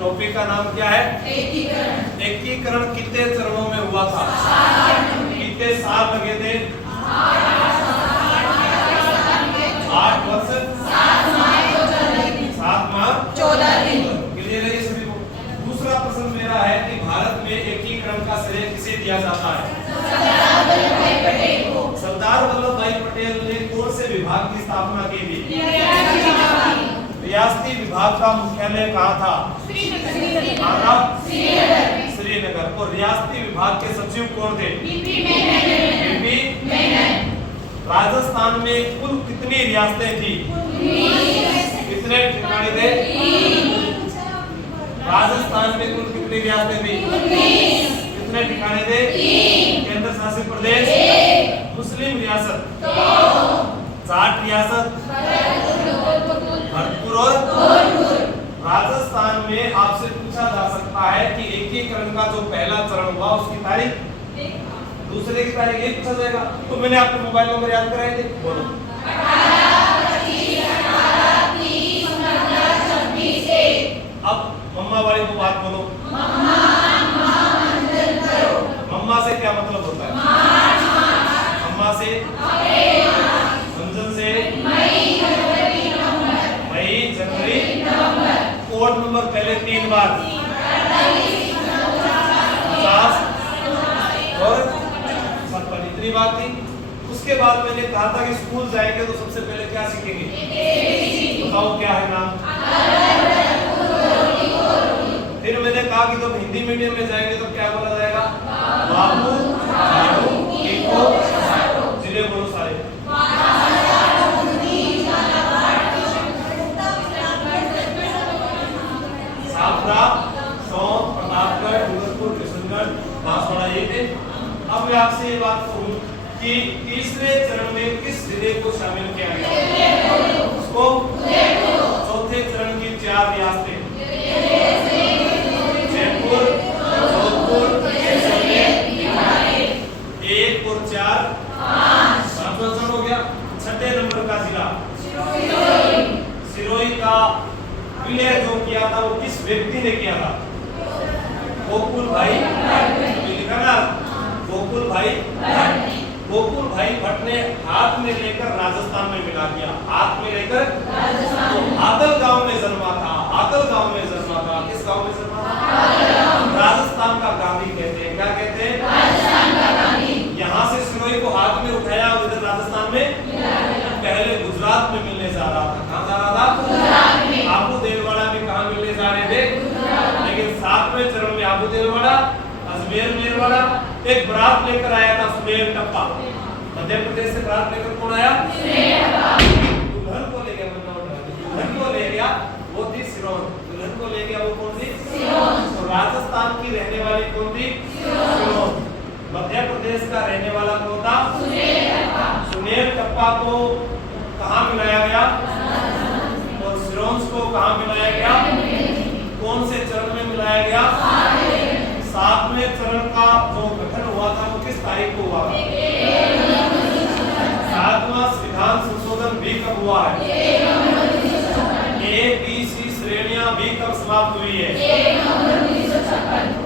Topic का नाम क्या है? एकीकरण। एकीकरण कितने चरणों में हुआ था? कितने साल लगे थे? 8 वर्ष 7 माह 14 दिन। क्लियर है ये सभी को? दूसरा प्रश्न मेरा है कि भारत में एकीकरण का श्रेय किसे दिया जाता है? सरदार वल्लभ भाई पटेल ने कौन से विभाग की स्थापना की थी? रियासती विभाग का मुख्यालय कहाँ था? श्रीनगर। और रियासती विभाग के सचिव कौन थे? राजस्थान में कुल कितनी रियासतें थी? कितने ठिकाने थे? राजस्थान में कुल कितनी रियासतें थी? कितने ठिकाने थे? केंद्र शासित प्रदेश? मुस्लिम रियासत? 60 रियासत? भरतपुर और राजस्थान में आपसे पूछा जा सकता है कि एकीकरण का जो पहला चरण हुआ उसकी तारीख, दूसरे की तारीख यही पूछा जाएगा। तो मैंने आपको मोबाइल नंबर याद कराए थे, बोलो। 18, अब मम्मा वाली को बात बोलो। मम्मा से क्या मतलब होता है? मम्मा से मंजन से मई, जनवरी, कोड नंबर पहले 3 बार 50 और 56 इतनी बात थी। उसके बाद मैंने कहा था कि स्कूल जाएंगे तो सबसे पहले क्या सीखेंगे? बताओ क्या है नाम? फिर मैंने कहा कि जब हिंदी मीडियम में जाएंगे तो क्या बोला जाएगा? बाबू, जिले बोलो सारे। छात्रा, सौंध, प्रतापगढ़, डूंगरपुर, किशनगढ़, बांसवाड़ा ये थे। अब मैं आपसे ये बात कहूँ कि तीसरे चरण में किस जिले को शामिल किया गया? उसको चौथे चरण की 4 रियासतें जयपुर, जोधपुर, जैसलमेर, 1 और 4 5वां चरण हो गया। छठे नंबर का जिला सिरोही का विलय जो किया था वो किस व्यक्ति ने किया था? गोकुल भाई, लिखा ना, गोकुल भाई भट्ट ने हाथ में लेकर राजस्थान में मिला दिया। हाथ में लेकर तो आदल गांव में जन्मा था। किस गांव में जन्मा था? राजस्थान का गांधी कहते हैं। क्या कहते हैं? राजस्थान का गांधी। यहाँ से सिरोही को हाथ में उठाया और इधर राजस्थान में पहले गुजरात में मिलने जा रहा था। कहाँ जा रहा था? गुजरात में। आबू देलवाड़ा में कहाँ मिलने जा रहे थे? लेकिन 7वें चरण में आबू देलवाड़ा, अजमेर मेरवाड़ा, एक बारात लेकर आया था सुमेर टप्पा। मध्य प्रदेश से बारात लेकर कौन आया? दुल्हन को ले गया। दुल्हन को ले गया वो थी सिरोन। दुल्हन को ले गया वो कौन थी? तो राजस्थान की रहने वाली कौन थी? सिरोन। मध्य प्रदेश का रहने वाला कौन था? सुमेर टप्पा को कहाँ मिलाया गया? और सिरोन को कहाँ मिलाया गया? कौन से चरण में मिलाया गया? 7वें चरण का जो गठन हुआ था वो किस तारीख को हुआ? 7वां संविधान संशोधन भी कब हुआ है? A, B, C श्रेणियां भी कब समाप्त हुई है?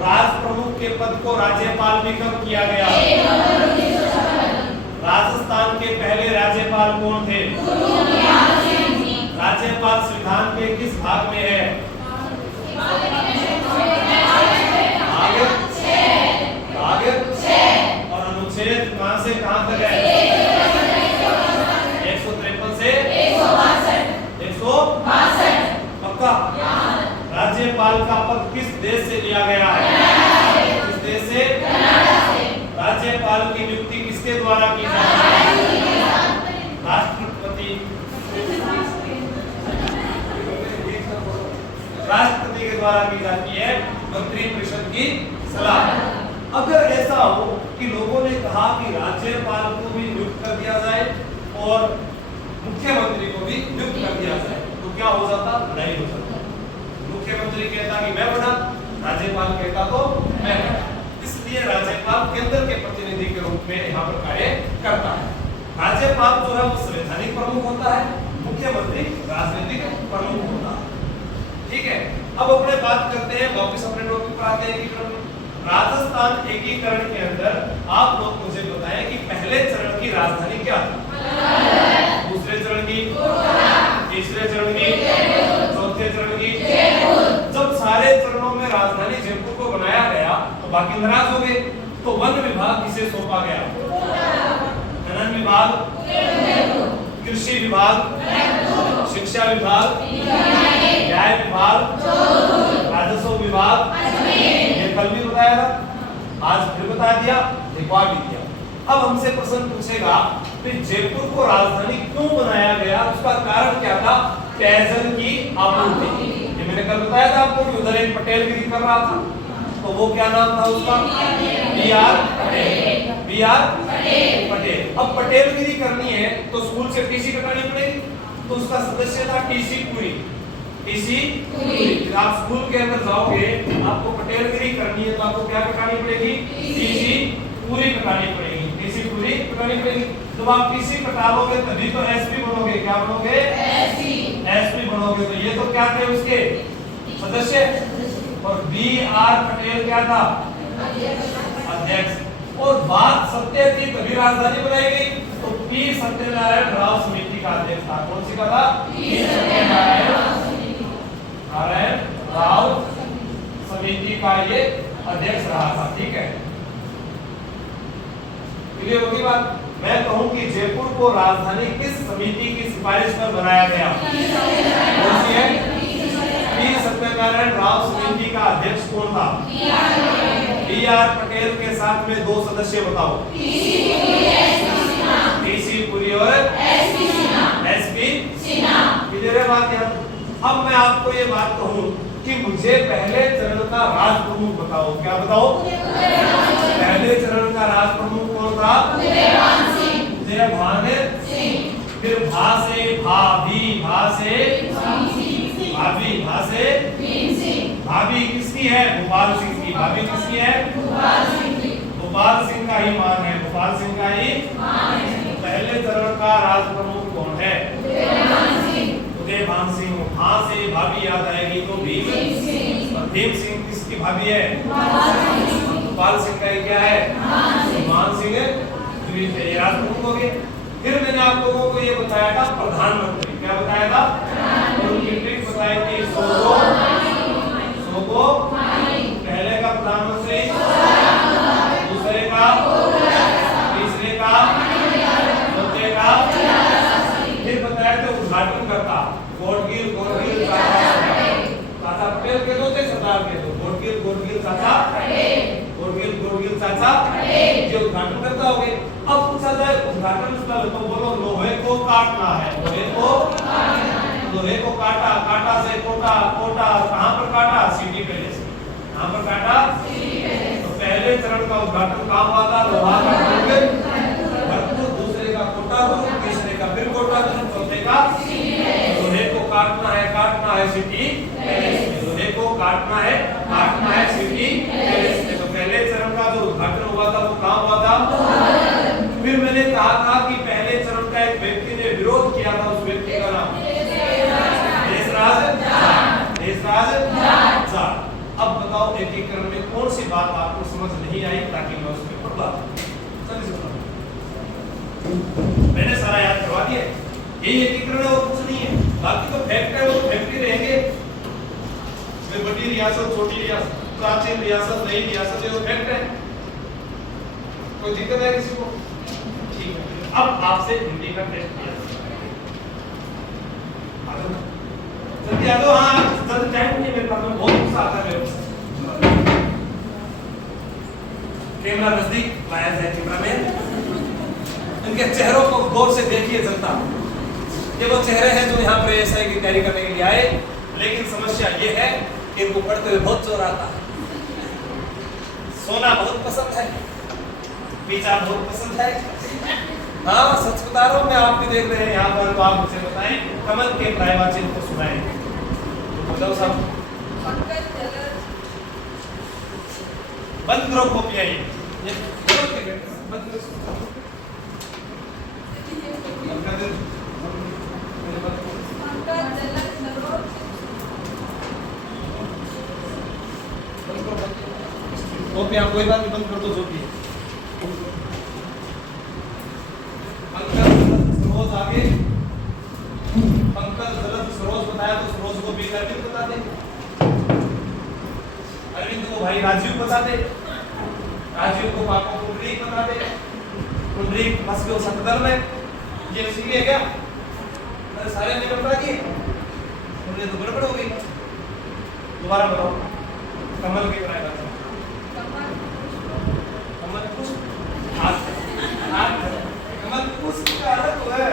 राज प्रमुख के पद को राज्यपाल भी कब किया गया? राजस्थान के पहले राज्यपाल कौन थे? राज्यपाल संविधान के किस भाग में है? और अनुच्छेद कहां से कहां तक है? 153 से 162। पक्का? राज्यपाल का पद किस देश से लिया गया है? किस देश से? राज्यपाल की नियुक्ति किसके द्वारा की जाती है? राष्ट्रपति के द्वारा की जाती है, मंत्रिपरिषद की सलाह। अगर ऐसा हो कि लोगों ने कहा कि राज्यपाल को भी नियुक्त कर दिया जाए और मुख्यमंत्री को भी नियुक्त कर दिया जाए तो क्या हो जाता? लड़ाई हो जाता। मुख्यमंत्री कहता कि मैं बना, राज्यपाल कहता तो मैं बना। इसलिए राज्यपाल केंद्र के प्रतिनिधि के रूप में यहाँ पर कार्य करता है। राज्यपाल जो है वो संवैधानिक प्रमुख होता है, मुख्यमंत्री राजनीतिक प्रमुख होता है। ठीक है। अब अपने बात करते हैं, वापस अपने टॉपिक पर आते हैं एकीकरण में। राजस्थान एकीकरण के अंदर आप लोग मुझे बताएं कि पहले चरण की राजधानी क्या थी, दूसरे चरण की, तीसरे चरण की, चौथे चरण की। जब सारे चरणों में राजधानी जयपुर को बनाया गया तो बाकी नाराज हो गए, तो वन विभाग किसे सौंपा गया, खनन विभाग, कृषि विभाग, शिक्षा विभाग, न्याय विभाग, राजस्व विभाग। ये कल भी बताया था, आज फिर बता दिया, लिखवा भी दिया। अब हमसे प्रश्न पूछेगा कि जयपुर को राजधानी क्यों बनाया गया, उसका कारण क्या था, पेयजल की आपूर्ति। ये मैंने कल बताया था आपको कि उधर एक पटेलगिरी कर रहा था, तो वो क्या नाम था उसका, बी.आर. पटेल। अब पटेलगिरी करनी है तो स्कूल से टीसी कटानी पड़ेगी, तो उसका सदस्य था टीसी पुरी। आप स्कूल के अंदर जाओगे, आपको पटेलगिरी करनी है तो आपको क्या कटानी पड़ेगी, टीसी पूरी कटानी पड़ेगी, टीसी पूरी कटानी पड़ेगी। जब आप टीसी कटा लोगे तभी तो एसपी बनोगे। क्या बनोगे, एसपी बनोगे। तो ये तो क्या थे उसके सदस्य, और बी.आर. पटेल क्या था, अध्यक्ष। और बात सत्य थी तभी राजधानी बनाई गई, तो पी सत्यनारायण राव समिति का अध्यक्ष था। कौन सी का था, पी सत्यनारायण राव समिति का ये अध्यक्ष रहा था। ठीक है, क्लियर होगी बात। मैं कहूं कि जयपुर को राजधानी किस समिति की सिफारिश पर बनाया गया, कौन सी है, पी सत्यनारायण राव समिति का अध्यक्ष कौन था, बी.आर. पटेल के साथ में दो सदस्य बताओ, टीसी पुरी और एसपी सिन्हा। क्लियर है बात यार। अब मैं आपको ये बात कहूं कि मुझे पहले चरण का राज प्रमुख बताओ। क्या बताओ, पहले चरण का राज प्रमुख कौन था, उदयभान सिंह। फिर भा से भाभी, भा से भाभी, भा से भाभी किसकी है, गोपाल सिंह की। भाभी किसकी है, गोपाल सिंह का ही मान है, गोपाल सिंह का ही। पहले चरण का राज प्रमुख कौन है, उदयभान सिंह। हाँ से भाभी याद आएगी तो भीम सिंह। और भीम सिंह किसकी भाभी है, गोपाल सिंह का क्या है, मान सिंह। ये राज प्रमुख हो गए। फिर मैंने आप लोगों को ये बताया था प्रधानमंत्री। क्या बताया था, उनकी ट्रिक बताई थी, सोगो पहले का प्रधानमंत्री, दूसरे का, तीसरे का, चौथे का। फिर बताया था उद्घाटन करता, गोडगिल चाचा पटेल के दो थे, सरदार के दो, गोडगिल चाचा जो उद्घाटन करता होगे। अब पूछा जाए उद्घाटन स्थल, तो बोलो लोहे को काटना है, लोहे को काटा, काटा से कोटा, कोटा कहां पर काटा, सिटी पैलेस। कहां पर काटा, तो पहले चरण का उद्घाटन कहां हुआ था, लोहा का भरपूर, दूसरे का कोटा, तीसरे का फिर कोटा, चौथे का। लोहे को काटना है सिटी पैलेस में, लोहे को काटना है सिटी पैलेस में। तो पहले चरण का जो उद्घाटन हुआ था वो कहां हुआ था। फिर मैंने कहा था कि पहले चरण का एक व्यक्ति ने विरोध किया था, उस व्यक्ति का नाम देशराज जाट। अब बताओ एकीकरण में कौन सी बात आपको समझ नहीं आई, ताकि मैं उसके ऊपर बात करूं। मैंने सारा याद करवा दिया, यही एकीकरण है और कुछ नहीं है। बाकी तो फैक्ट है, वो फैक्ट ही रहेंगे। बड़ी रियासत, छोटी रियासत, प्राचीन रियासत, नई रियासत, ये तो फैक्ट है। कोई दिक्कत है किसी को, ठीक है। अब आपसे हिंदी का टेस्ट किया जल्दी आ जाओ। हाँ जल्दी, टाइम नहीं मेरे पास, में बहुत गुस्सा आता है मेरे को। कैमरा नजदीक लाया जाए, कैमरा मैन इनके चेहरों को गौर से देखिए जनता। ये वो चेहरे हैं जो यहाँ पर एएसआई की तैयारी करने के लिए आए, लेकिन समस्या ये है कि इनको पढ़ते हुए बहुत जोर आता है। सोना बहुत पसंद है, पिज्जा बहुत पसंद है। हाँ सच बता रहा हूँ मैं, आप भी देख रहे हैं यहाँ पर, तो आप मुझे बताएं कमल के प्रायवाचित को सुनाएं। बताओ सब, बंद करो कॉपी आई, बंद करो। तो यहाँ कोई बात नहीं, बंद कर दो जो भी है। पंकज सरोज आगे, पंकज गलत सरोज बताया तो सरोज को बी अरविंद बता दे, अरविंद को भाई राजीव बता दे, राजीव को पापा पुंडरीक बता दे, पुंडरीक बस के सतगल में ये उसी के क्या अरे सारे निकल पड़ा कि मुझे तो गड़बड़ हो गई। दोबारा बताओ कमल के प्राय बताओ। कमल पुष्प हाथ कमल पुष्प का अर्थ है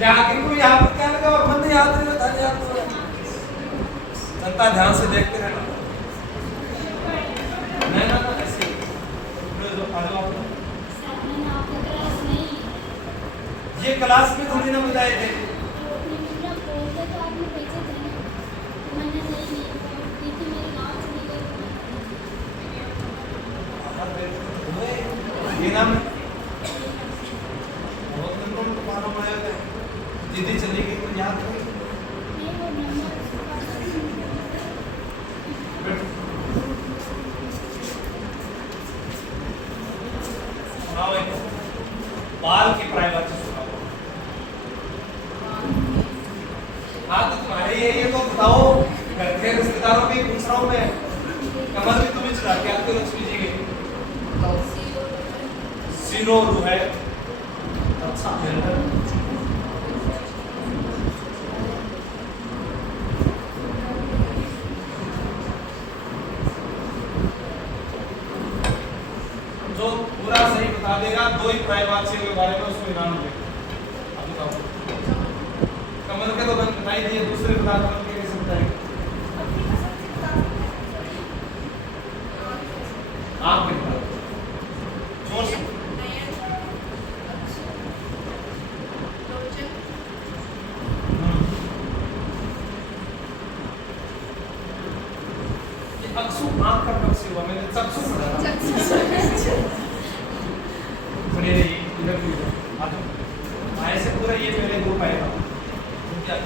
यहाँ को यहाँ पर क्या लगा और मन याद नहीं बता याद तो जनता ध्यान से देखते रहना। नहीं ना ऐसे ये क्लास में थोड़ी ना बताए थे। ये नाम बहुत दिनों में मालूम आया था, दीदी चली गई तो याद नहीं। बाल की प्राइवेसी सुनाओ। हाँ तो तुम्हारे ये तो बताओ, घर के रिश्तेदारों में पूछ रहा हूँ मैं। कमल भी तुम्हें चला के आपको लक्ष्मी जी के सिनोरू है। अच्छा जो पूरा सही बता देगा दो ही प्रायवाचियों के बारे में उसको इनाम मिलेगा। अब बताओ कमल के तो बता ही दिए, दूसरे बता दो के कैसे बताएंगे। आप क्या बताओ जोर से। अक्सु आंख का कब से हुआ, मैंने चक्षु पढ़ा था। सुनिए इधर भी आ जाओ, ऐसे पूरा ये पहले ग्रुप आएगा क्या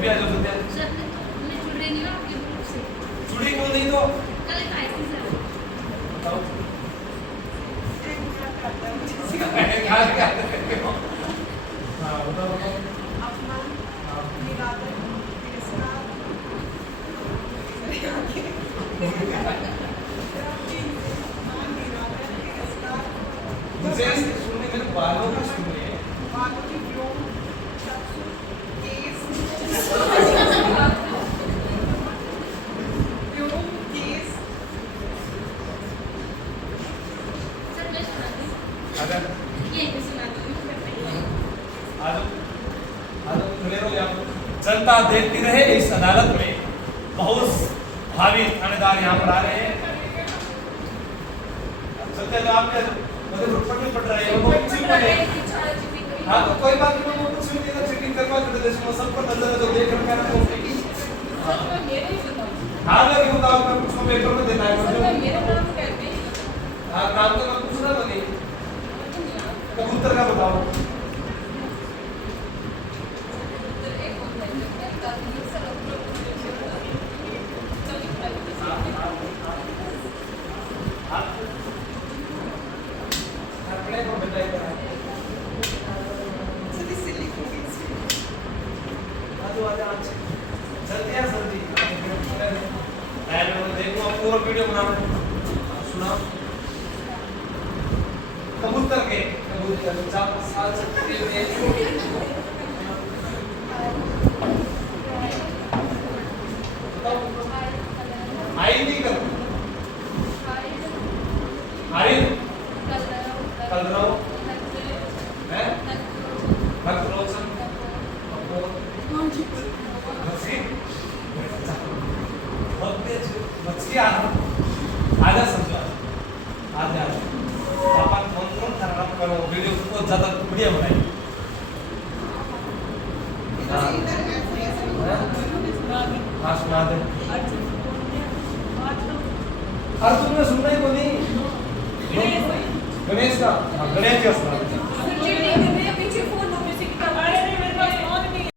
भी आ जाओ सत्या। जुड़ी क्यों नहीं तो बताओ हाँ बताओ मुझे सुनने में बालों को सुनने बालों की व्योम केस व्योम केस सर मैं सुना दूं अगर ये सुना दूं आ जाओ खड़े रहो यहाँ। जनता देखती रहे इस अदालत में बहुत भावी थानेदार यहाँ पर आ रहे हैं। सत्य जो आपने मतलब रुपट में पड़ रहे हैं वो कुछ नहीं। हाँ तो कोई बात नहीं, वो कुछ नहीं है, चेकिंग करवा कर दे, इसमें सबको नजर है जो देख रखा है वो हाँ लगे बताओ मैं कुछ पेपर में देना है। हाँ नाम तो मैं पूछना तो नहीं, कबूतर का बताओ। पूरा वीडियो बना सुना कबूतर के कबूतर साल सकते आई नहीं कर हरिन कलरव है भक्तरोचन मछली आजा समझो आजा पापा कौन कौन खराब करो वीडियो को ज्यादा बढ़िया बनाए।